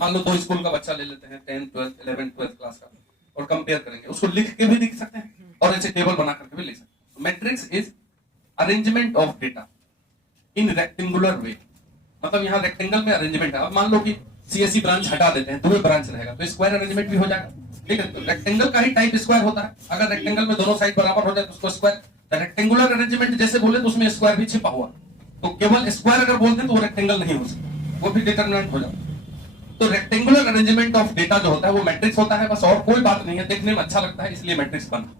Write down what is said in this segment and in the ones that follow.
मान लो दो स्कूल का बच्चा ले लेते हैं, 10th 12th 11th 12th class का, और कंपेयर करेंगे, उसको लिख के भी लिख सकते हैं और ऐसे टेबल बना करके भी लिख सकते हैं। Matrix is arrangement of data in rectangular way, मतलब यहाँ रेक्टेंगल में अरेंजमेंट है। अब मान लो कि सीएससी ब्रांच हटा देते हैं, 2 ब्रांच रहेगा, तो स्क्वायर अरेंजमेंट भी हो जाएगा। ठीक है, तो रेक्टेंगल का ही टाइप स्क्वायर होता है। अगर रेक्टेंगल में दोनों साइड बराबर हो जाए तो उसको स्क्वायर। रेक्टेंगुलर अरेंजमेंट जैसे बोले तो उसमें स्क्वायर भी छिपा हुआ, तो केवल स्क्वायर अगर बोलते तो वो रेक्टेंगल नहीं हो सकता, वो भी डिटरमिनेंट हो जाता। तो रेक्टेंगुलर अरेंजमेंट ऑफ डेटा जो होता है वो मैट्रिक्स होता है, बस और कोई बात नहीं है, देखने में अच्छा लगता है इसलिए मैट्रिक्स बना।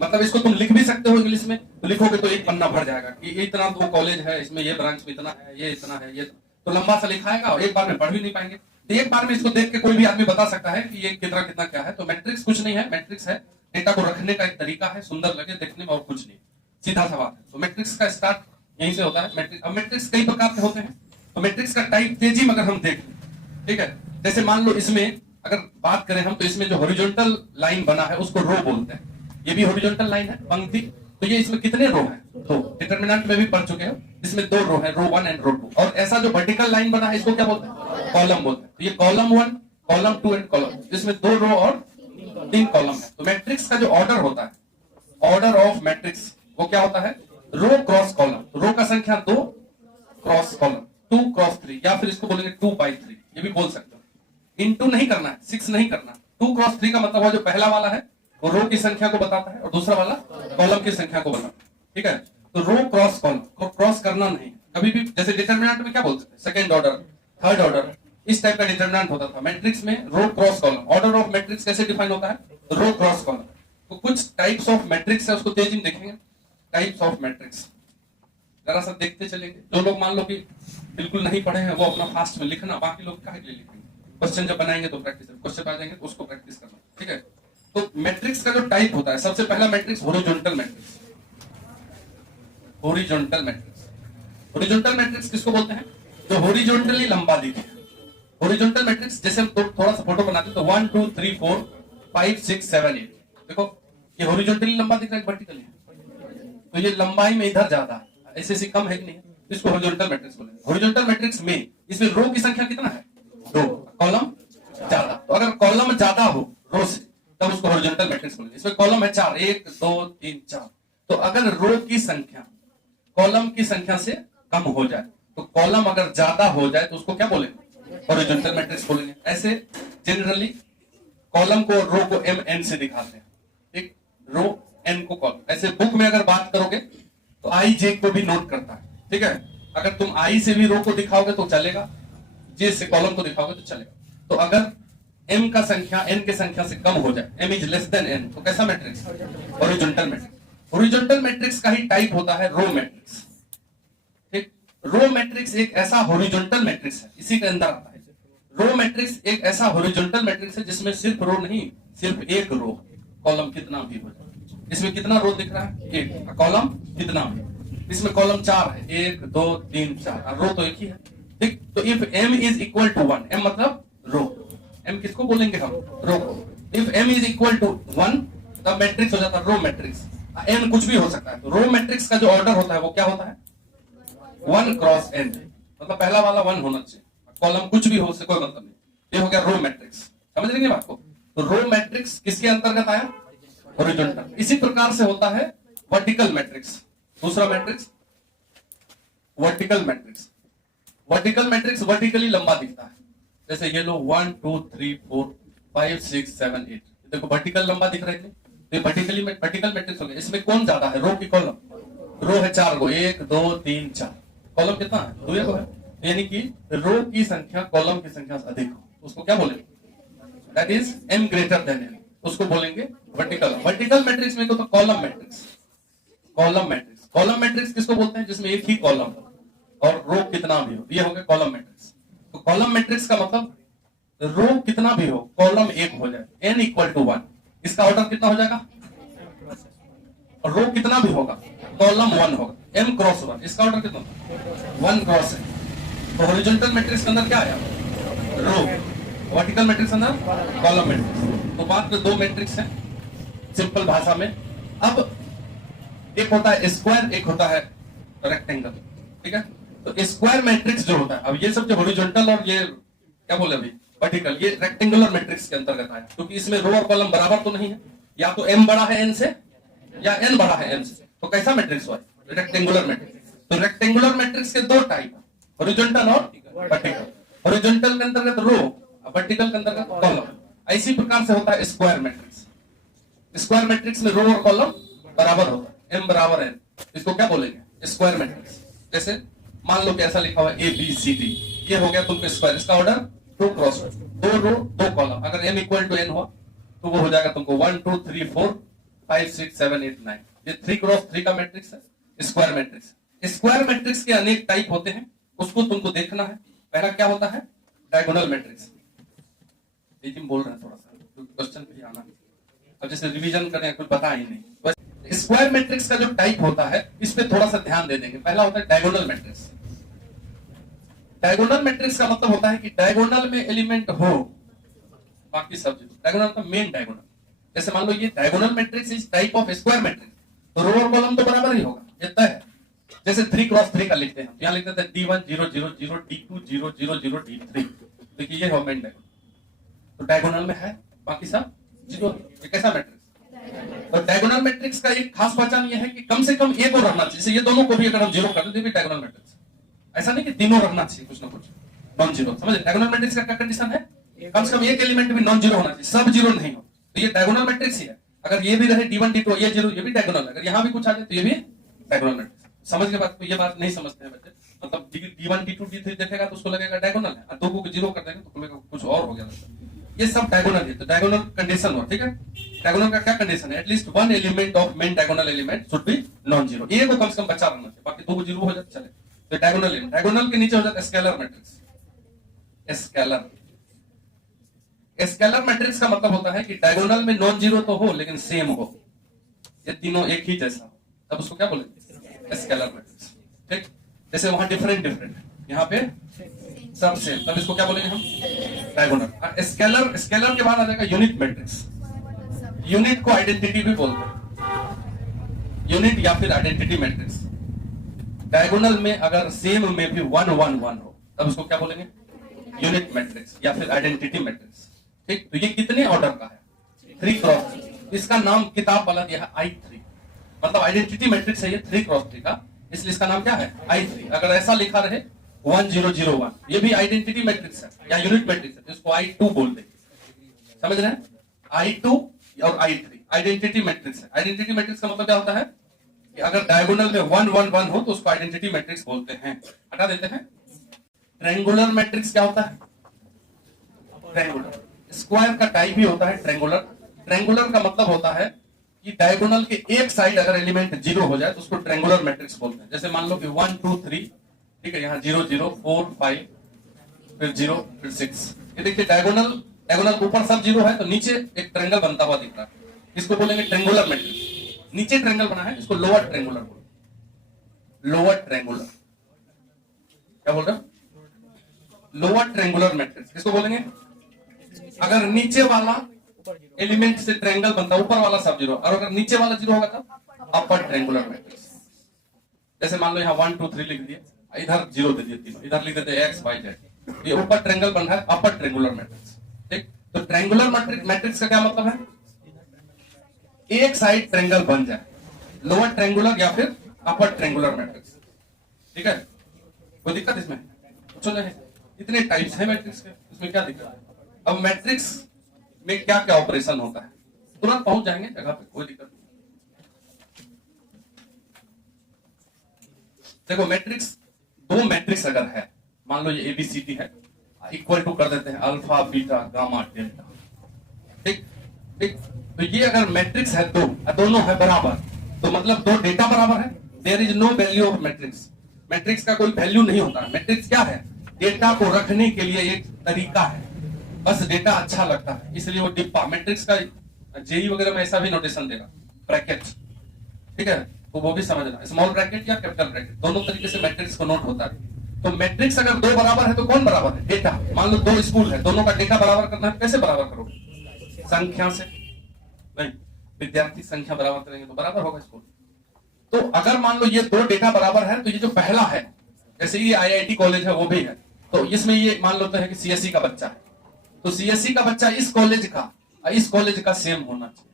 मतलब इसको तुम लिख भी सकते हो इंग्लिश में, तो लिखोगे तो एक पन्ना भर जाएगा कि इतना तो कॉलेज है, इसमें ये ब्रांच में इतना है, ये इतना है, ये तो लंबा सा लिखाएगा और एक बार में पढ़ भी नहीं पाएंगे। तो एक बार में इसको देख के कोई भी आदमी बता सकता है कि ये कितना कितना क्या है। तो मैट्रिक्स कुछ नहीं है, मैट्रिक्स है डेटा को रखने का एक तरीका है, सुंदर लगे देखने में और कुछ नहीं, सीधा सा बात है। तो मैट्रिक्स का स्टार्ट यहीं से होता है। मैट्रिक्स, अब मैट्रिक्स कई प्रकार के होते हैं, तो मैट्रिक्स का टाइप तेजी में अगर हम देख लें, ठीक है, जैसे मान लो इसमें अगर बात करें हम, तो इसमें जो हॉरिजॉन्टल लाइन बना है उसको रो बोलते हैं। ये भी हॉरिजॉन्टल लाइन है, पंक्ति। तो ये इसमें कितने रो है? दो। डिटरमिनेंट में भी पढ़ चुके हो, इसमें 2 रो है, रो 1 एंड रो 2। और ऐसा जो वर्टिकल लाइन बना है इसको क्या बोलते हैं? कॉलम बोलते हैं। तो ये कॉलम 1, कॉलम 2 एंड कॉलम, जिसमें 2 रो और 3 कॉलम है। तो मैट्रिक्स का जो ऑर्डर होता है, ऑर्डर ऑफ मैट्रिक्स, वो क्या होता है? Row cross column. रो का संख्या 2 क्रॉस कॉलम, 2 क्रॉस 3, या फिर इसको बोलेंगे 2/3, ये भी बोल सकते हो। इनटू नहीं करना है, 6 नहीं करना। 2 क्रॉस 3 का मतलब है जो पहला वाला है वो रो की संख्या को बताता है और दूसरा वाला कॉलम की संख्या को बताता है। ठीक है, तो रो क्रॉस कॉलम को क्रॉस करना नहीं कभी भी। जैसे डिटरमिनेंट में क्या बोलते थे? सेकंड ऑर्डर, थर्ड ऑर्डर, इस टाइप का डिटरमिनेंट होता था। मैट्रिक्स में row cross column. Order of matrix कैसे डिफाइन होता है? Row cross column. तो कुछ टाइप्स ऑफ मैट्रिक्स है, उसको तेजी में देखेंगे। टाइप्स ऑफ मैट्रिक्स जरा सा देखते चलेंगे। जो लोग मान लो कि बिल्कुल नहीं पढ़े हैं वो अपना फास्ट में लिखना, बाकी लोग काहे के लिए लिखेंगे? क्वेश्चन जब बनाएंगे तो प्रैक्टिस, क्वेश्चन आ जाएंगे तो उसको प्रैक्टिस करना। ठीक है, तो मैट्रिक्स का जो टाइप होता है, सबसे पहला matrix horizontal matrix. Horizontal matrix, horizontal matrix किसको बोलते हैं? जो हॉरिजॉन्टली लंबा दिखे। हॉरिजॉन्टल मैट्रिक्स जैसे हम थोड़ा सा फोटो बनाते हैं तो 1 2 3 4 5 6 7 8, देखो ये हॉरिजॉन्टली लंबा दिख रहा है, वर्टिकली, तो ये लंबाई में इधर ज्यादा है, ऐसे ऐसे कम है कि नहीं? इसको हॉरिजॉन्टल मैट्रिक्स बोलेंगे। हॉरिजॉन्टल मैट्रिक्स में इसमें रो की संख्या कितना है? 2, कॉलम ज्यादा। तो अगर कॉलम ज्यादा हो रो से तब उसको हॉरिजॉन्टल मैट्रिक्स बोलेंगे। इसमें कॉलम है 4, 1 2 3 4। तो अगर रो की संख्या कॉलम की संख्या से कम हो जाए, तो कॉलम अगर ज्यादा हो जाए तो उसको क्या बोलेंगे? हॉरिजॉन्टल मैट्रिक्स बोलेंगे। ऐसे जनरली कॉलम को रो को mn से दिखाते हैं, ठीक, रो n को कॉलम। ऐसे बुक में अगर बात करोगे तो i j को भी नोट करता है। ठीक है, अगर तुम i से भी रो को दिखाओगे तो चलेगा, j से कॉलम को दिखाओगे तो चलेगा। तो अगर m का संख्या n के संख्या से कम हो जाए, m is less than n, तो कैसा matrix? Horizontal matrix. Horizontal matrix का ही टाइप होता है रो मैट्रिक्स। ठीक, रो मैट्रिक्स एक ऐसा हॉरिजॉन्टल मैट्रिक्स है, इसी के अंदर आता है। रो मैट्रिक्स एक ऐसा हॉरिजॉन्टल मैट्रिक्स है जिसमें सिर्फ रो नहीं, सिर्फ एक रो, कॉलम कितना भी हो जाए। इसमें कितना रो दिख रहा है? 1, कॉलम कितना भी। इसमें कॉलम 4 है, 1 2 3 4, रो तो एक ही है। ठीक, तो if m is equal to 1, m मतलब रो, m किसको बोलेंगे हम? रो को। If m is equal to 1 तब मैट्रिक्स हो जाता है रो मैट्रिक्स। n कुछ भी हो सकता है। तो रो मैट्रिक्स का जो ऑर्डर होता है वो क्या होता है? 1 क्रॉस n, मतलब पहला वाला 1 होना चाहिए, कॉलम कुछ भी हो उससे कोई मतलब नहीं। ये हो गया रो मैट्रिक्स। समझ लेंगे बात को? तो रो मैट्रिक्स किसके अंतर्गत आया? हॉरिजॉन्टल। इसी प्रकार से होता है वर्टिकल मैट्रिक्स। दूसरा matrix vertical matrix. Vertical matrix vertically लंबा दिखता है, जैसे ये लो 1 2 3 4 5 6 7 8, देखो वर्टिकल लंबा दिख रहे थे, तो वर्टिकली वर्टिकल मैट्रिक्स हो गया। इसमें कौन ज्यादा है? रो की कॉलम? रो है 4 को, 1 2 3 4, कॉलम कितना है? 2 को है, यानी कि रो की संख्या कॉलम की संख्या से अधिक हो, उसको क्या बोलेंगे? That is m greater than n, उसको बोलेंगे वर्टिकल। वर्टिकल मैट्रिक्स में तो column matrix. Column matrix, column matrix किसको बोलते हैं? जिसमें एक ही कॉलम और रो कितना भी हो, ये हो गया कॉलम मैट्रिक्स। तो कॉलम मैट्रिक्स का मतलब रो कितना भी हो, कॉलम एक हो जाए, n इक्वल टू 1, इसका ऑर्डर कितना हो जाएगा? रो कितना भी होगा, कॉलम 1 होगा, m क्रॉस 1, इसका ऑर्डर कितना? 1 क्रॉस है। तो हॉरिजॉन्टल मैट्रिक्स के अंदर क्या आया? रो। वर्टिकल मैट्रिक्स अंदर कॉलम मैट्रिक्स। तो बात में 2 मैट्रिक्स है सिंपल भाषा में। अब एक होता है स्क्वायर, एक होता है रेक्टेंगल। ठीक है, तो स्क्वायर मैट्रिक्स जो होता है, अब ये सब जो हॉरिजॉन्टल और ये क्या बोले अभी, वर्टिकल, ये रेक्टेंगुलर मैट्रिक्स के अंतर्गत है, क्योंकि इसमें रो और कॉलम बराबर तो नहीं है, या तो m बड़ा है n से या n बड़ा है m से, तो कैसा मैट्रिक्स हुआ, रेक्टेंगुलर मैट्रिक्स। तो रेक्टेंगुलर मैट्रिक्स के दो टाइप, हॉरिजॉन्टल और वर्टिकल। हॉरिजॉन्टल के अंतर्गत रो, वर्टिकल के अंतर्गत कॉलम। इसी प्रकार से होता है स्क्वायर मैट्रिक्स। स्क्वायर मैट्रिक्स में रो और कॉलम बराबर होता है, m बराबर n, इसको क्या बोलेंगे, स्क्वायर मैट्रिक्स। जैसे मान लो कि ऐसा लिखा हुआ है ABCD, ये हो गया तुमको स्क्वायर, इसका ऑर्डर 2 क्रॉस 2 रो 2 कॉलम। अगर m इक्वल टू n हुआ तो वो हो जाएगा तुमको 1 2 3 4 5 6 7 8 9, ये 3 क्रॉस 3 का मैट्रिक्स है, स्क्वायर मैट्रिक्स। स्क्वायर मैट्रिक्स के अनेक टाइप होते हैं, उसको तुमको देखना है। पहला क्या होता है, डायगोनल मैट्रिक्स। लेकिन बोल रहे हैं थोड़ा सा क्वेश्चन पे आना है, अब जैसे रिवीजन करें कुछ पता ही नहीं। स्क्वायर मैट्रिक्स का जो टाइप होता है इस पे थोड़ा सा ध्यान दे देंगे। पहला होता है डायगोनल मैट्रिक्स। डायगोनल मैट्रिक्स का मतलब होता है कि डायगोनल में एलिमेंट हो, बाकी सब डायगोनल का मेन डायगोनल। जैसे मान लो ये diagonal matrix is type of square matrix, तो रो और कॉलम तो बराबर ही होगा, ये तय है। जैसे 3 क्रॉस 3 का लिखते हैं, यहाँ लिखते थे D1 0 0 0 D2 0 0 0 D3, देखिए ये है मेन डायगोनल, तो डायगोनल में है, बाकी सब जीरो। ये कैसा मैट्रिक्स, तो डायगोनल मैट्रिक्स का एक खास पहचान ये है कि कम से कम एक और रहना चाहिए। जैसे ये दोनों को भी अगर हम जीरो कर दें तो भी डायगोनल मैट्रिक्स, ऐसा नहीं कि तीनों रहना चाहिए कुछ ना कुछ नॉन जीरो, समझ। डायगोनल मैट्रिक्स का क्या कंडीशन है, कम से कम एक एलिमेंट भी नॉन जीरो होना चाहिए, सब जीरो नहीं हो, तो ये डायगोनल मैट्रिक्स ही है। अगर ये भी रहे D1 D2 ये जीरो, ये भी डायगोनल है। अगर यहाँ भी कुछ आ जाए तो ये भी डायगोनल मैट्रिक्स। समझ के बाद ये बात नहीं समझते हैं बच्चे, मतलब D1 D2 D3 देखेगा तो उसको लगेगा डायगोनल है, और दो को जीरो कर देंगे तो लगेगा कुछ और हो गया। ये सब डायगोनल है, तो डायगोनल कंडीशन हुआ, ठीक है। डायगोनल का क्या कंडीशन है, at least one element of main diagonal element should be non zero, ये को कम से कम बचा रहना चाहिए, बाकी दो को जीरो हो जाए चले। तो डायगोनल, डायगोनल के नीचे हो जाता है scalar matrix. Scalar, scalar matrix का मतलब होता है कि डायगोनल में नॉन जीरो तो हो लेकिन सेम हो, ये तीनों एक ही जैसा, तब उसको क्या बोलेंगे, स्केलर मैट्रिक्स, ठीक। जैसे वहां डिफरेंट डिफरेंट, यहाँ पे सब सेम, तब इसको क्या बोलेंगे हम, डायगोनल। स्केलर, स्केलर के बाद आ जाएगा यूनिट मैट्रिक्स। यूनिट को आइडेंटिटी भी बोलते हैं, यूनिट या फिर आइडेंटिटी मैट्रिक्स। डायगोनल में अगर सेम में भी 1 1 1 हो तब उसको क्या बोलेंगे, यूनिट मैट्रिक्स या फिर आइडेंटिटी मैट्रिक्स, ठीक। तो ये कितने ऑर्डर का है, 3 क्रॉस 3, इसका नाम किताब वाला दिया है I3, मतलब आइडेंटिटी मैट्रिक्स है ये 3 क्रॉस 3 का, इसलिए इसका नाम क्या है I3। अगर ऐसा लिखा रहे 1 0 0 1, ये भी आइडेंटिटी मैट्रिक्स है या यूनिट मैट्रिक्स है, तो इसको I2 बोल देंगे, समझ रहे हैं। I2 और I3 आइडेंटिटी मैट्रिक्स है। आइडेंटिटी मैट्रिक्स का मतलब क्या होता है कि अगर डायगोनल में 1 1 1 हो तो उसको आइडेंटिटी मैट्रिक्स बोलते हैं। हटा देते हैं। ट्रायंगुलर मैट्रिक्स क्या होता है, ट्रायंगुलर, स्क्वायर का टाइप ही होता है ट्रायंगुलर। ट्रायंगुलर का मतलब होता है कि डायगोनल के एक साइड अगर एलिमेंट जीरो हो जाए तो उसको ट्रायंगुलर मैट्रिक्स बोलते हैं। जैसे मान लो कि 1 2 3, ठीक है, यहाँ 0 0 4 5 फिर 0 फिर 6, ये देखिए डायगोनल, डायगोनल ऊपर सब जीरो है तो नीचे एक ट्रायंगल बनता हुआ दिख रहा है, इसको बोलेंगे ट्रायंगुलर मैट्रिक्स। नीचे ट्रायंगल बना है, इसको लोअर ट्रायंगुलर बोलेंगे, लोअर ट्रायंगुलर, क्या बोल रहे हैं, लोअर ट्रायंगुलर मैट्रिक्स किसको बोलेंगे, अगर नीचे वाला एलिमेंट से ट्रायंगल बनता, ऊपर वाला सब जीरो, और अगर नीचे वाला जीरो होगा तब अपर ट्रायंगुलर मैट्रिक्स। जैसे मान लो यहाँ 1 2 3 लिख दिए, इधर जीरो दे दिए तीनों, इधर लिख देते x y z, ये ऊपर ट्रायंगल बन रहा है, अपर ट्रायंगुलर मैट्रिक्स, ठीक। तो ट्रायंगुलर मैट्रिक्स का क्या मतलब है, एक साइड ट्रायंगल बन जाए, लोअर ट्रायंगुलर या फिर अपर ट्रायंगुलर मैट्रिक्स, ठीक है। कोई दिक्कत इसमें कुछ नहीं, इतने टाइप्स है मैट्रिक्स के, इसमें क्या दिक्कत है। अब मैट्रिक्स में क्या क्या ऑपरेशन होता है, तुरंत पहुंच जाएंगे जगह पे, कोई दिक्कत नहीं। देखो मैट्रिक्स, दो मैट्रिक्स अगर है, मान लो ये ABCD है, इक्वल टू कर देते हैं अल्फा बीटा गामा डेल्टा, ठीक ठीक। तो ये अगर मैट्रिक्स है दो, दोनों है बराबर, तो मतलब दो डेटा बराबर है, there is no value of matrix. Matrix का कोई वैल्यू नहीं होता। मैट्रिक्स क्या है, डेटा को रखने के लिए एक तरीका है, बस डेटा अच्छा लगता है इसलिए वो डिब्बा। मैट्रिक्स का जेई वगैरह में ऐसा भी नोटेशन देगा, ब्रैकेट, ठीक है, तो वो भी समझना, स्मॉल ब्रैकेट या कैपिटल ब्रैकेट, दोनों तरीके से मैट्रिक्स को नोट होता है। तो मैट्रिक्स अगर दो बराबर है तो कौन बराबर है, डेटा। मान लो 2 स्कूल है, दोनों का डेटा बराबर करना है, कैसे बराबर करोगे, संख्या से नहीं, विद्यार्थी संख्या बराबर करेंगे तो बराबर होगा स्कूल। तो अगर मान लो ये दो डेटा बराबर है तो ये जो पहला है, जैसे ये IIT कॉलेज है वो भी है, तो इसमें ये मान लेते हैं कि सीएससी का बच्चा है, तो सीएससी का बच्चा इस कॉलेज का सेम होना चाहिए,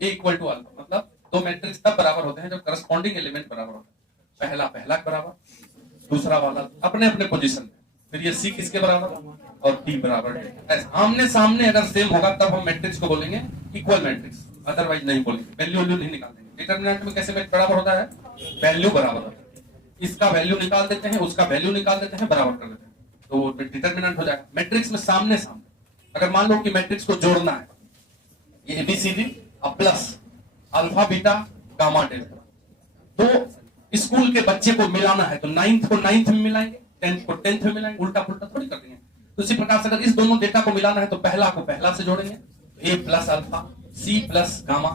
ए इक्वल टू अल्फा। मतलब दो मैट्रिक्स तब बराबर होते हैं जब करस्पॉन्डिंग एलिमेंट बराबर होते हैं, पहला के बराबर, दूसरा वाला अपने अपने पोजीशन में, फिर ये सी किसके बराबर और डी बराबर है। आमने सामने अगर सेम होगा तब हम मैट्रिक्स को बोलेंगे इक्वल मैट्रिक्स, अदरवाइज नहीं बोलेंगे। वैल्यू नहीं निकाल देंगे। डिटरमिनेंट में कैसे बराबर होता है, वैल्यू बराबर होता है, इसका वैल्यू निकाल देते हैं, उसका वैल्यू निकाल देते हैं, बराबर कर देते हैं, तो डिटरमिनेंट हो जाएगा। मैट्रिक्स में सामने सामने अगर मान लो कि मैट्रिक्स को जोड़ना है, ये A B C D plus alpha beta gamma delta, तो स्कूल के बच्चे को मिलाना है तो नाइन्थ को नाइन्थ में मिलाएंगे, टेंथ को टेंथ में मिलाएंगे, उल्टा पुल्टा थोड़ी कर देंगे। तो इसी प्रकार से अगर इस दोनों डेटा को मिलाना है तो पहला को पहला से जोड़ेंगे, A plus alpha, C plus gamma,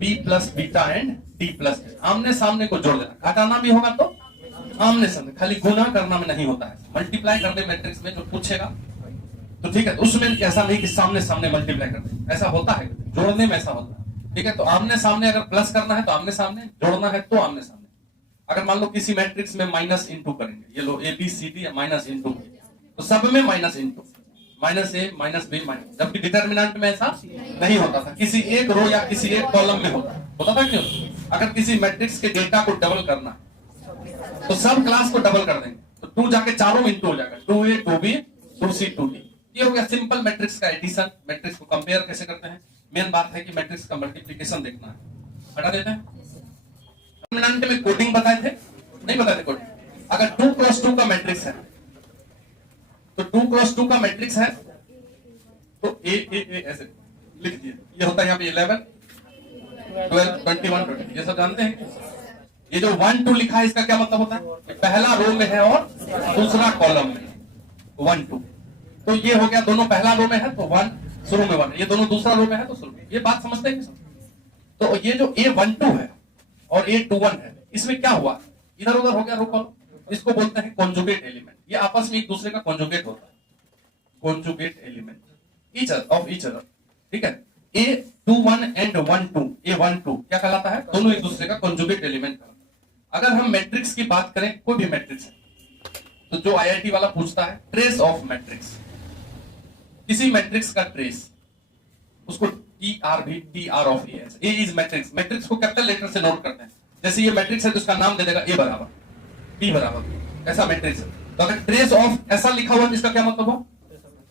B plus beta and D plus. आमने सामने को जोड़ देना, घटाना भी होगा तो आमने सामने, खाली गुना करना में नहीं होता है। मल्टीप्लाई करने मैट्रिक्स में जो पूछेगा तो ठीक है, तो उसमें ऐसा नहीं कि सामने सामने मल्टीप्लाई कर दे, ऐसा होता है जोड़ने में, ऐसा होता है। ठीक है, तो आमने सामने अगर प्लस करना है तो आमने सामने, जोड़ना है तो आमने सामने। अगर मान लो किसी मैट्रिक्स में माइनस इंटू करेंगे, ये लो A B C D minus into, तो सब में minus into, minus A minus B minus, जबकि डिटरमिनेंट में ऐसा नहीं होता था, किसी एक रो या किसी एक कॉलम में होता था। क्यों? अगर किसी मैट्रिक्स के डेटा को डबल करना है तो सब क्लास को डबल कर देंगे, तो 2 जाके चारों में इंटू हो जाएगा, 2a 2b 2c 2d। ये हो गया सिंपल मैट्रिक्स का एडिशन। मैट्रिक्स को कंपेयर कैसे करते हैं, मेन बात है कि मैट्रिक्स का मल्टीप्लिकेशन देखना है। हटा देते हैं। डिटरमिनेंट में कोडिंग बताए थे, नहीं बताए थे कोडिंग। अगर 2 क्रॉस 2 का मैट्रिक्स है तो 2 क्रॉस 2 का मैट्रिक्स है तो ए ऐसे लिख दिए, ये होता है यहाँ पे 11 12 21 20, ये सब जानते हैं। ये जो 1 2 लिखा है इसका क्या मतलब होता है, पहला रो में है और दूसरा कॉलम में 1 2, तो ये हो गया दोनों पहला रो में है तो 1 शुरू में 1, ये दोनों दूसरा रो में है तो शुरू में। ये बात समझते हैं? तो ये जो A12 है और A21 है, इसमें क्या हुआ, इधर उधर हो गया रो कॉलम, इसको बोलते हैं कॉन्जुगेट एलिमेंट। ये आपस में एक दूसरे का कॉन्जुगेट होता है, कॉन्जुगेट एलिमेंट ईच अदर। ठीक है, A21 एंड 12 A12 क्या कहलाता है, दोनों एक दूसरे का कॉन्जुगेट एलिमेंट। अगर हम मैट्रिक्स की बात करें, कोई भी मैट्रिक्स है, तो जो आईआईटी वाला पूछता है ट्रेस ऑफ मैट्रिक्स, किसी मैट्रिक्स का ट्रेस, उसको TR of A is matrix. Matrix को कैपिटल लेटर से नोट करते हैं। जैसे ये मैट्रिक्स है तो उसका नाम दे देगा ए बराबर बी बराबर, ऐसा मैट्रिक्स है। तो अगर ट्रेस ऑफ ऐसा लिखा हुआ है इसका क्या मतलब हो,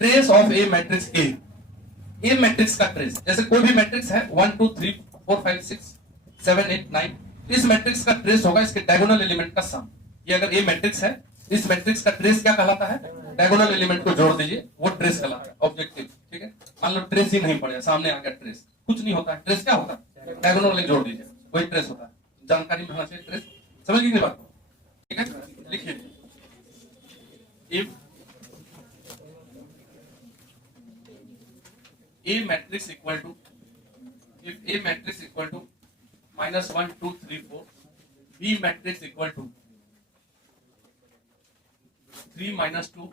trace of A matrix A matrix का ट्रेस। जैसे कोई भी मैट्रिक्स है 1 2 3 4 5 6 7 8 9, इस मैट्रिक्स का ट्रेस होगा इसके डायगोनल एलिमेंट का सम। ये अगर ए मैट्रिक्स है, इस मैट्रिक्स का ट्रेस क्या कहलाता है, डायगोनल एलिमेंट को जोड़ दीजिए, वो ट्रेस कहलाता है, ऑब्जेक्टिव। ठीक है, मान लो ट्रेस ही नहीं पड़े, सामने आ गया ट्रेस, कुछ नहीं होता है। ट्रेस क्या होता है, डायगोनल जोड़ दीजिए, वही ट्रेस होता है। जानकारी में होना चाहिए ट्रेस, समझ लीजिए बात। ठीक है, लिखिए if A matrix equal to, if A matrix equal to minus 1 2 3 4, B matrix equal to 3 minus 2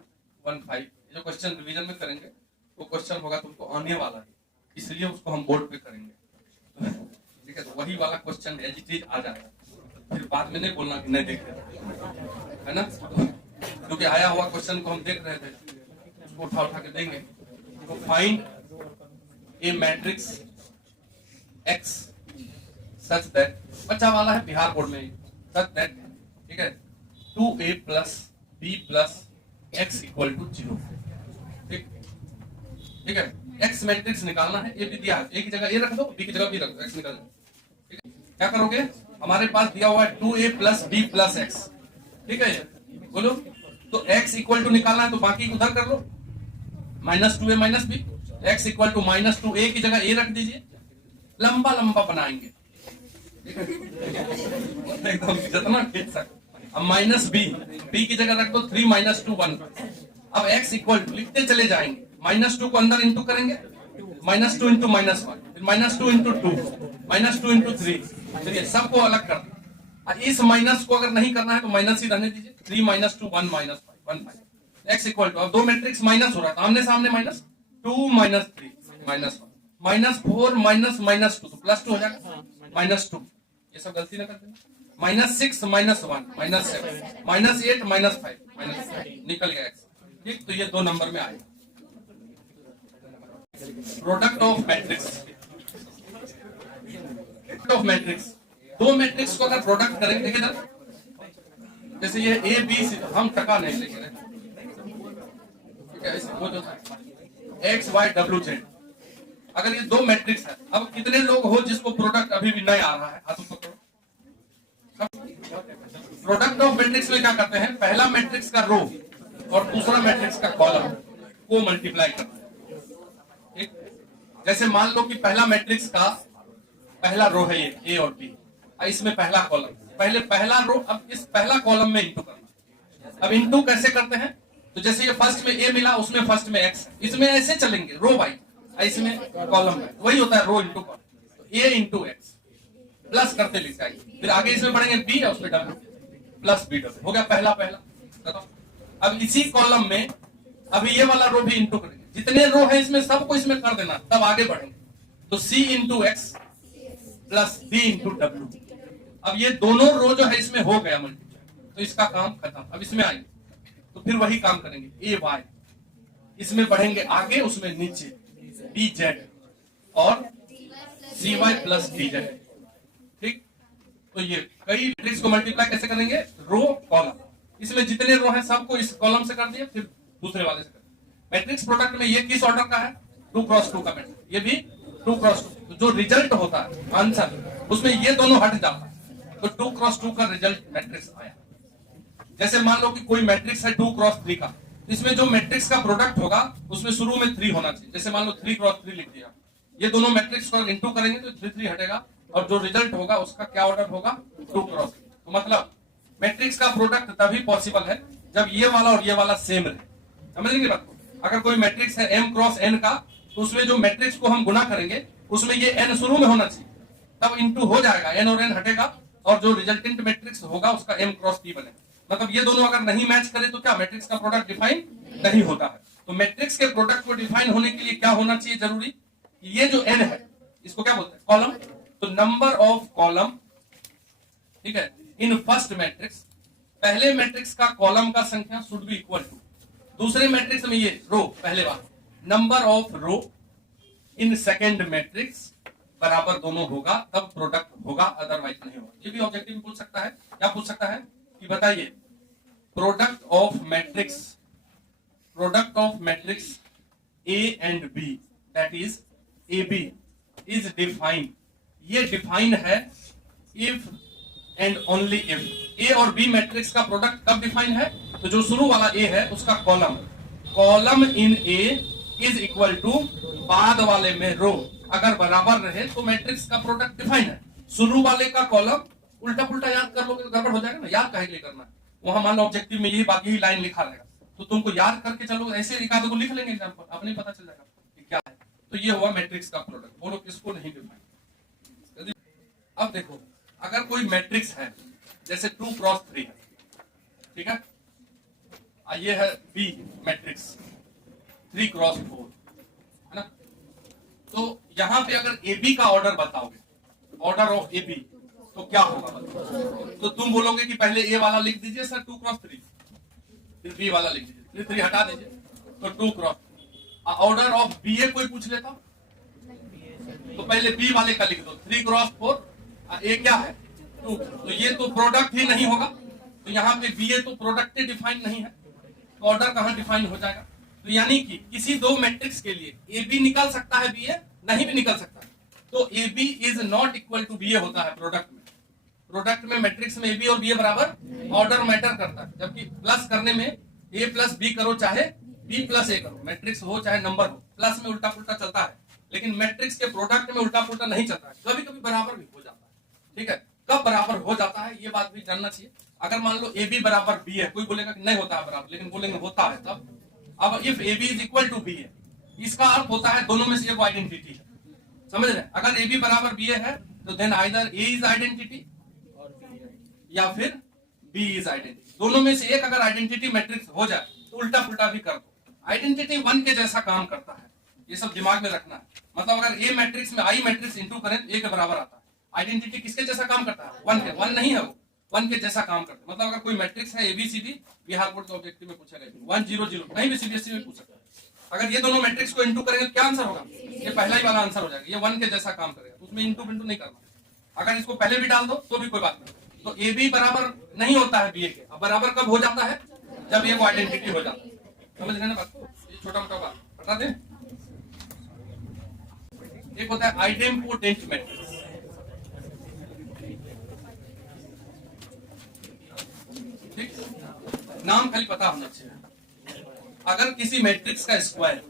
1 5। ये जो क्वेश्चन रिवीजन में करेंगे वो क्वेश्चन होगा तुमको आने वाला है, इसलिए उसको हम बोर्ड पे करेंगे। ठीक है, तो वही वाला क्वेश्चन एज इट इज आ जाएगा, फिर बाद में नहीं बोलना कि नहीं देख रहे, है ना। क्योंकि आया हुआ क्वेश्चन को हम देख रहे थे, उसको उठा के देंगे। तो find A matrix X such that, बच्चा वाला है बिहार बोर्ड में, such that, ठीक है, 2A plus B plus X equal to 0। ठीक है, X मैट्रिक्स निकालना है, ए भी दिया है, ए की जगह ए रख दो, बी की जगह बी रख दो, X निकाल दो। ठीक है, क्या करोगे, हमारे पास दिया हुआ है 2A plus B plus X। ठीक है, बोलो, तो X इक्वल टू निकालना है तो बाकी उधर कर लो, minus 2A minus B, X equal to minus 2A की जगह A रख दीजिए, लंबा लंबा बनाएंगे एकदम जितना खींच सकते। अब माइनस बी, बी की जगह रख दो 3 माइनस 2 1। अब X इक्वल टू लिखते चले जाएंगे, माइनस 2 को अंदर इंटू करेंगे, माइनस 2 इंटू माइनस 1, फिर माइनस 2 इंटू 2, माइनस 2 इंटू 3। चलिए सबको अलग कर दो। इस माइनस को अगर नहीं करना है तो माइनस ही रहने दीजिए, 3 minus 2 1 minus 5 1 5। X equal to, अब दो मैट्रिक्स माइनस हो रहा था, आमने सामने minus 2 minus 3 minus 1 minus 4 minus minus 2, तो प्लस 2 हो जाएगा, माइनस 2। ये सब गलती ना कर देना। Minus 6 minus 1 minus 7 minus 8 minus 5 minus, निकल गया X। ठीक, तो ये 2 नंबर में आएगा। Product of matrix, of matrix, 2 matrix को अगर प्रोडक्ट करेंगे, देखिए ना, जैसे ये ए बी सी, हम टका नहीं लिख रहे, ठीक है, वो जो एक्स वाई डब्ल्यू जेड, अगर ये 2 मैट्रिक्स है, अब कितने लोग हो जिसको प्रोडक्ट अभी भी नहीं आ रहा है, हाथों पकड़ो। प्रोडक्ट ऑफ मैट्रिक्स में क्या करते हैं, पहला मैट्रिक्स का रो और दूसरा मैट्रिक्स का कॉलम को मल्टीप्लाई करते हैं, ठीक। जैसे मान लो कि पहला मैट्रिक्स का पहला रो है ये ए और बी, इसमें पहला कॉलम, पहले पहला रो, अब इस पहला कॉलम में इंटू करना। अब इंटू कैसे करते हैं, तो जैसे ये फर्स्ट में ए मिला, उसमें फर्स्ट में एक्स, इसमें ऐसे चलेंगे रो वाइज, इसमें कॉलम है, वही होता है रो इंटू कॉलम, तो ए इंटू एक्स प्लस करते लिख जाएंगे, फिर आगे इसमें पढ़ेंगे बी है, उसमें डब्ल्यू प्लस बी डब्ल्यू, हो गया पहला पहला। अब इसी कॉलम में अभी ये वाला रो भी इंटू करेंगे, जितने रो है इसमें सबको इसमें कर देना, तब आगे बढ़ेंगे, तो C into X plus B into W. अब ये दोनों रो जो है इसमें हो गया मल्टीप्लाई, तो इसका काम खत्म। अब इसमें आएंगे तो फिर वही काम करेंगे, ए वाई, इसमें बढ़ेंगे आगे, उसमें नीचे डी जेड और सी वाई प्लस डी जेड, ठीक। तो ये कई मैट्रिक्स को मल्टीप्लाई कैसे करेंगे, रो कॉलम, इसमें जितने रो हैं सबको इस कॉलम से कर दिया, फिर दूसरे वाले से कर दिया। मैट्रिक्स प्रोडक्ट में ये किस ऑर्डर का है, 2x2 का मैट्रिक्स, ये भी 2x2, तो जो रिजल्ट होता है आंसर, उसमें ये दोनों हट जाता है, तो 2x2 का रिजल्ट मैट्रिक्स आया। जैसे मान लो कि कोई मैट्रिक्स है 2x3 का, इसमें जो मैट्रिक्स का प्रोडक्ट होगा उसमें शुरू में 3 होना चाहिए, जैसे मान लो 3x3 लिख दिया, ये दोनों मैट्रिक्स को इंटू करेंगे तो 3 हटेगा, और जो रिजल्ट होगा उसका क्या ऑर्डर होगा, 2x3। तो मतलब मैट्रिक्स का प्रोडक्ट तभी पॉसिबल है जब ये वाला और ये वाला सेम रहे, समझ लेंगे बात को। अगर कोई मैट्रिक्स है m क्रॉस n का, तो उसमें जो मैट्रिक्स को हम गुना करेंगे उसमें ये n शुरू में होना चाहिए, तब इंटू हो जाएगा, n और n हटेगा, और जो रिजल्टेंट मैट्रिक्स होगा उसका m क्रॉस p बनेगा। मतलब ये दोनों अगर नहीं मैच करे तो क्या मैट्रिक्स का प्रोडक्ट डिफाइन नहीं होता है। तो मैट्रिक्स के प्रोडक्ट को डिफाइन होने के लिए क्या होना चाहिए जरूरी, ये जो n है इसको क्या बोलते हैं, कॉलम, तो नंबर ऑफ कॉलम, ठीक है, इन फर्स्ट मैट्रिक्स, पहले मैट्रिक्स का कॉलम का संख्या शुड बी इक्वल टू दूसरे मैट्रिक्स में ये रो पहले बार, number of row in second matrix बराबर दोनों होगा, तब प्रोडक्ट होगा, अदरवाइज नहीं होगा। ये भी ऑब्जेक्टिव में पूछ सकता है, क्या पूछ सकता है कि बताइए product of matrix A and B, that is A B is defined, ये डिफाइंड है if and only if, A और बी मैट्रिक्स का प्रोडक्ट कब डिफाइंड है, तो जो शुरू वाला ए है उसका column in A is equal to बाद वाले में रो अगर बराबर रहे तो मैट्रिक्स का प्रोडक्ट डिफाइंड है। शुरू वाले का कॉलम उल्टा पुल्टा याद कर लोगे तो गड़बड़ हो जाएगा ना, याद काहे के लिए करना है, वहां मान लो ऑब्जेक्टिव में यही बात, यही लाइन लिखा रहेगा, तो तुमको याद करके चलो, ऐसे एक आधे को लिख लेंगे एग्जाम पर, अपने पता चल जाएगा कि क्या है। तो ये हुआ मैट्रिक्स का प्रोडक्ट, बोलो किसको नहीं डिफाइन। अब देखो अगर कोई मैट्रिक्स है जैसे 2x3 है, ठीक है, ये है बी मैट्रिक्स 3x4 है ना, तो यहां पे अगर ए बी का ऑर्डर बताओगे, ऑर्डर ऑफ ए बी, तो क्या होगा, तो तुम बोलोगे कि पहले ए वाला लिख दीजिए सर 2x3, फिर बी वाला लिख दीजिए, फिर 3 हटा दीजिए, तो 2x। ऑर्डर ऑफ बी ए कोई पूछ लेता तो पहले बी वाले का लिख दो 3x4, ए क्या है 2, तो ये तो प्रोडक्ट ही नहीं होगा, तो यहाँ पे बी ए तो प्रोडक्ट ही डिफाइन नहीं है, तो ऑर्डर कहाँ डिफाइन हो जाएगा। तो यानी कि किसी दो मैट्रिक्स के लिए ए बी निकाल सकता है, बी ए नहीं भी निकल सकता है, तो A B is not equal to B A होता है प्रोडक्ट में। प्रोडक्ट में मैट्रिक्स में ए बी और बी ए बराबर ऑर्डर मैटर करता है, जबकि प्लस करने में ए प्लस बी करो चाहे बी प्लस ए करो, मैट्रिक्स हो चाहे नंबर हो, प्लस में उल्टा पुल्टा चलता है, लेकिन मैट्रिक्स के प्रोडक्ट में उल्टा पुल्टा नहीं चलता है, कभी कभी बराबर भी हो जाता है। ठीक है, कब बराबर हो जाता है ये बात भी जानना चाहिए। अगर मान लो ए बी बराबर बी है, कोई बोलेगा कि नहीं होता है बराबर, लेकिन बोलेंगे होता है तब। अब if A B is equal to B है, इसका अर्थ होता है दोनों में से एक आइडेंटिटी है, समझ रहे हैं। अगर ए बी बराबर बी है तो then either A is identity या फिर बी इज आइडेंटिटी, दोनों में से एक अगर आइडेंटिटी मैट्रिक्स हो जाए तो उल्टा पुल्टा भी कर दो, आइडेंटिटी वन के जैसा काम करता है, ये सब दिमाग में रखना है। मतलब अगर ए मैट्रिक्स में आई मैट्रिक्स इंटू करें ए के बराबर आता है, आइडेंटिटी किसके जैसा काम करता है, वन के, वन नहीं है वो, वन के जैसा काम करते हैं। मतलब अगर कोई मैट्रिक्स है एबीसीडी, बिहार बोर्ड के ऑब्जेक्टिव में पूछा गया 1 0 0, कहीं भी सीबीएसई में पूछ सकता है। अगर ये दोनों मैट्रिक्स को इंटू करेंगे तो क्या आंसर होगा? ये पहला ही वाला आंसर हो जाएगा। ये वन के जैसा काम करेगा, तो उसमें इंटू बिंटू नहीं करना। अगर इसको पहले भी डाल दो तो भी कोई बात नहीं। तो ए बी बराबर नहीं होता है बी ए के। अब बराबर कब हो जाता है? जब ये आइडेंटिटी हो जाता है। समझ रहे ना बात? ये छोटा मोटा बात बता दें। एक होता है आइडेम्पोटेंट मैट्रिक्स। ठीक, नाम खाली पता होना चाहिए। अगर किसी मैट्रिक्स का स्क्वायर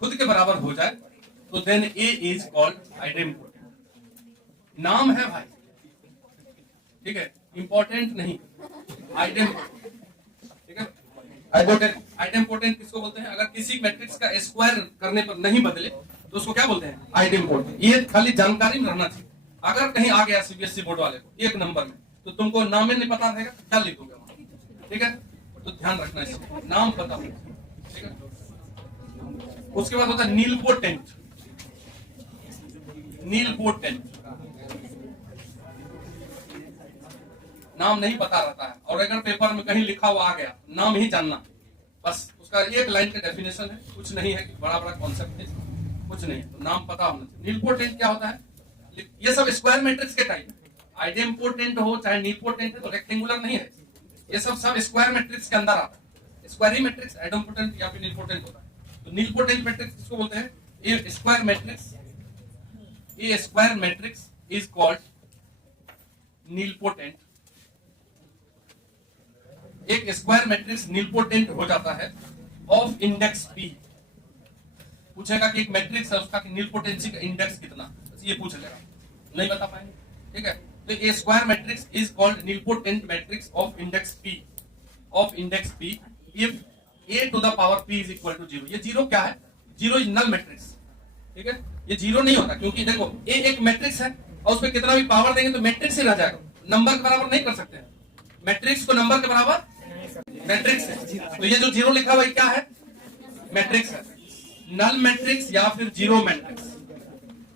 खुद के बराबर हो जाए तो then A is called idempotent. नाम है भाई, ठीक है, इंपॉर्टेंट नहीं, आइडेम्पोटेंट। ठीक है, आइडेम्पोटेंट किसको बोलते हैं? अगर किसी मैट्रिक्स का स्क्वायर करने पर नहीं बदले तो उसको क्या बोलते हैं? आइडेम्पोटेंट। ये खाली जानकारी में रहना चाहिए। अगर कहीं आ गया सीबीएसई बोर्ड वाले को एक नंबर में, तो तुमको नाम ही नहीं पता रहेगा, क्या लिखोगे वहां? ठीक है, तो ध्यान रखना इसको, नाम पता होगा। ठीक है, उसके बाद होता है नीलपोटेंट। नीलपोटेंट नाम नहीं पता रहता है, और अगर पेपर में कहीं लिखा हुआ आ गया, नाम ही जानना, बस उसका एक लाइन का डेफिनेशन है, कुछ नहीं है कि बड़ा बड़ा कॉन्सेप्ट है, कुछ नहीं, तो नाम पता होना चाहिए। नीलपोटेंट क्या होता है? ये सब स्क्वायर मैट्रिक्स के टाइप है। आइडेम्पोटेंट हो चाहे नीलपोटेंट है, तो रेक्टेंगुलर नहीं है, ये सब स्क्वायर मैट्रिक्स के अंदर आता है। स्क्वायर ही मैट्रिक्स आइडेम्पोटेंट या फिर नीलपोटेंट होता है। तो नीलपोटेंट मैट्रिक्स किसको बोलते हैं? A square matrix, A square matrix is called nilpotent. एक स्क्वायर मैट्रिक्स नीलपोटेंट हो जाता है ऑफ इंडेक्स पी। पूछेगा कि एक मैट्रिक्स है, उसका नीलपोटेंसी का इंडेक्स कितना, ये पूछ लेगा, नहीं बता पाएंगे। ठीक है, तो a square matrix is called nilpotent matrix of index P, of index P if A to the power P is equal to 0। ये 0 क्या है? 0 इज नल मैट्रिक्स। ठीक है, ये 0 नहीं होता, क्योंकि देखो ए एक मैट्रिक्स है और उसमें कितना भी पावर देंगे तो मैट्रिक्स ही रह जाएगा, नंबर के बराबर नहीं कर सकते हैं। मैट्रिक्स को नंबर के बराबर मैट्रिक्स है, तो ये जो 0 लिखा हुआ क्या है? मैट्रिक्स है। नल मैट्रिक्स या फिर 0 मैट्रिक्स।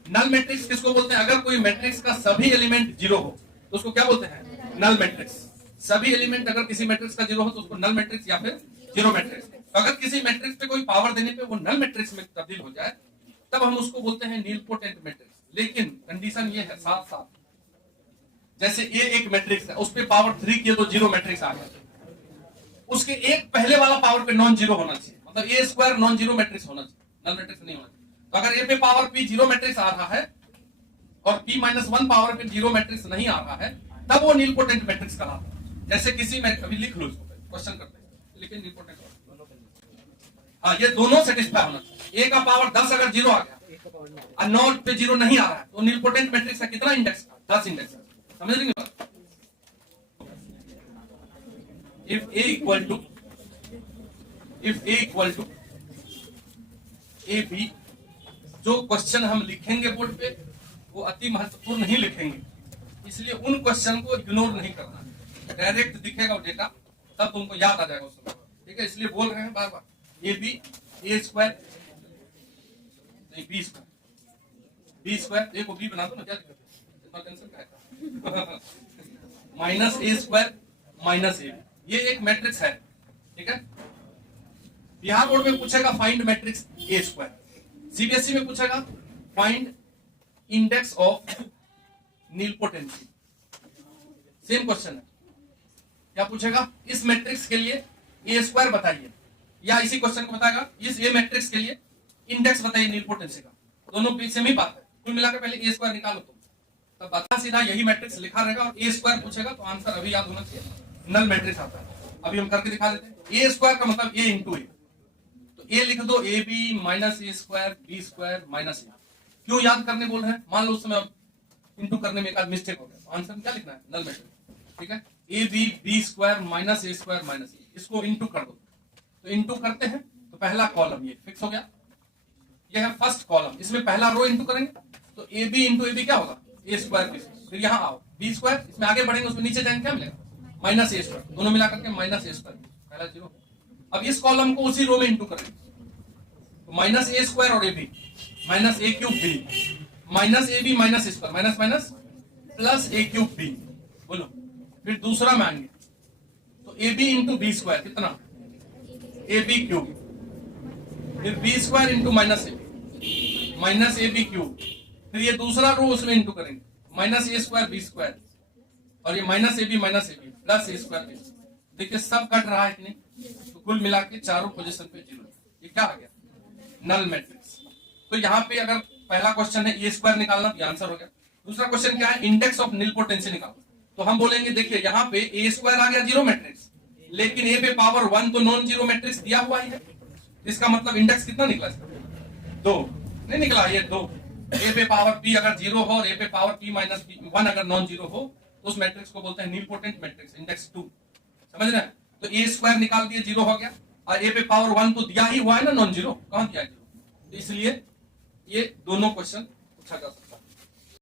नल मैट्रिक्स किसको बोलते हैं? अगर कोई मैट्रिक्स का सभी एलिमेंट 0 हो तो उसको क्या बोलते हैं? Null matrix. सभी एलिमेंट अगर किसी मैट्रिक्स का 0 हो तो उसको नल मैट्रिक्स या फिर 0 मैट्रिक्स। अगर किसी मैट्रिक्स पे कोई पावर देने पे वो नल मैट्रिक्स में तब्दील हो जाए, तब हम उसको बोलते हैं नीलपोटेंट मैट्रिक्स। लेकिन कंडीशन ये है साथ साथ, जैसे ए एक मैट्रिक्स है, उस पे पावर 3 किए तो 0 मैट्रिक्स आ गया, उसके एक पहले वाला पावर पे नॉन 0 होना चाहिए, मतलब ए स्क्वायर नॉन 0 मैट्रिक्स होना चाहिए, नल मैट्रिक्स नहीं होना चाहिए। तो अगर ए पे पावर पी 0 मैट्रिक्स आ रहा है और p माइनस 1 पावर पे 0 मैट्रिक्स नहीं आ रहा है, तब वो नीलपोटेंट मैट्रिक्स कहलाता है। जैसे किसी में अभी लिख लो, इसको क्वेश्चन करते हैं, लेकिन नीलपोटेंट, हाँ, ये दोनों सेटिस्फाई होना चाहिए। ए का पावर 10 अगर 0 आ गया और नॉट पे 0 नहीं आ रहा है, तो नीलपोटेंट मैट्रिक्स का कितना इंडेक्स का? 10 इंडेक्स है। समझ रहे बात? if a equal to a b, जो क्वेश्चन हम लिखेंगे बोर्ड पे वो अति महत्वपूर्ण नहीं लिखेंगे, इसलिए उन क्वेश्चन को इग्नोर नहीं करना है। डायरेक्ट दिखेगा वो डेटा, तब तुमको याद आ जाएगा उस समय। ठीक है, इसलिए बोल रहे हैं बार बार, ए बी ए स्क्वायर नहीं बी स्क्वायर, बी स्क्वायर, ए को बी बना दो ना, क्या दिक्कत है, इतना टेंशन क्या है? माइनस ए स्क्वायर माइनस ए, ये एक मैट्रिक्स है। ठीक है, बिहार बोर्ड में पूछेगा फाइंड मैट्रिक्स ए स्क्वायर, सीबीएसई में पूछेगा find index of nilpotency, same question है। क्या पूछेगा? इस मैट्रिक्स के लिए ए स्क्वायर बताइए, या इसी क्वेश्चन को बताएगा इस ए मैट्रिक्स के लिए इंडेक्स बताइए नीलपोटेंसी का। दोनों सेम ही बात है, कुल मिलाकर पहले ए स्क्वायर निकालो तुम, तब बता सीधा यही मैट्रिक्स लिखा रहेगा, और ए स्क्वायर पूछेगा तो आंसर अभी याद होना चाहिए, नल मैट्रिक्स आता है। अभी हम करके दिखा देते हैं। ए स्क्वायर का मतलब ए इंटू ए, तो ए लिख दो A B minus A square B square minus A. क्यों याद करने बोल रहे हैं? मान लो उस समय इंटू करने में एक आध मिस्टेक हो गया, तो आंसर क्या लिखना है? Null matrix. ठीक है, A B B square minus A square minus A, इसको इंटू कर दो, तो इंटू करते हैं तो पहला कॉलम ये फिक्स हो गया, ये है फर्स्ट कॉलम, इसमें पहला रो इंटू करेंगे तो A B into A B क्या होगा? A square B. फिर यहाँ आओ बी स्क्वायर, इसमें आगे बढ़ेंगे उसमें नीचे जाएंगे क्या मिलेगा? माइनस ए स्क्वायर, दोनों मिला करके माइनस ए स्क्वायर, पहला 0। अब इस कॉलम को उसी रो में इंटू करेंगे, तो माइनस ए स्क्वायर और A B minus A cube B minus A B minus A square minus minus plus A cube B, बोलो। फिर दूसरा मांगे तो A B into B square कितना, ए बी क्यूब, फिर B square into minus A B cube, फिर ये दूसरा रो उसमें इंटू करेंगे minus A square B square, और ये minus A B plus A square B. देखिए सब कट रहा है कि नहीं, तो कुल मिला के चारों पोजीशन पे जीरो। ये क्या आ गया, नल मैट्रिक्स। तो यहाँ पे अगर पहला क्वेश्चन है ए स्क्वायर निकालना, तो आंसर हो गया। दूसरा क्वेश्चन क्या है, इंडेक्स ऑफ नीलपोटेंसी निकालना। तो हम बोलेंगे देखिए यहाँ पे ए स्क्वायर आ गया जीरो मैट्रिक्स, लेकिन ए पे पावर 1 तो नॉन जीरो मैट्रिक्स दिया हुआ ही है। इसका मतलब इंडेक्स कितना निकला, 2 नहीं निकला, ये 2। ए पे पावर पी अगर जीरो हो और ए पे पावर पी माइनस पी 1 अगर नॉन जीरो हो तो उस मैट्रिक्स को बोलते हैं नीलपोटेंट मैट्रिक्स, इंडेक्स 2। समझ रहे हैं? तो ए स्क्वायर निकाल दिए, जीरो हो गया, और ए पे पावर 1 तो दिया ही हुआ है ना नॉन जीरो, कहां दिया है जीरो, तो इसलिए ये दोनों क्वेश्चन पूछा जा सकता है।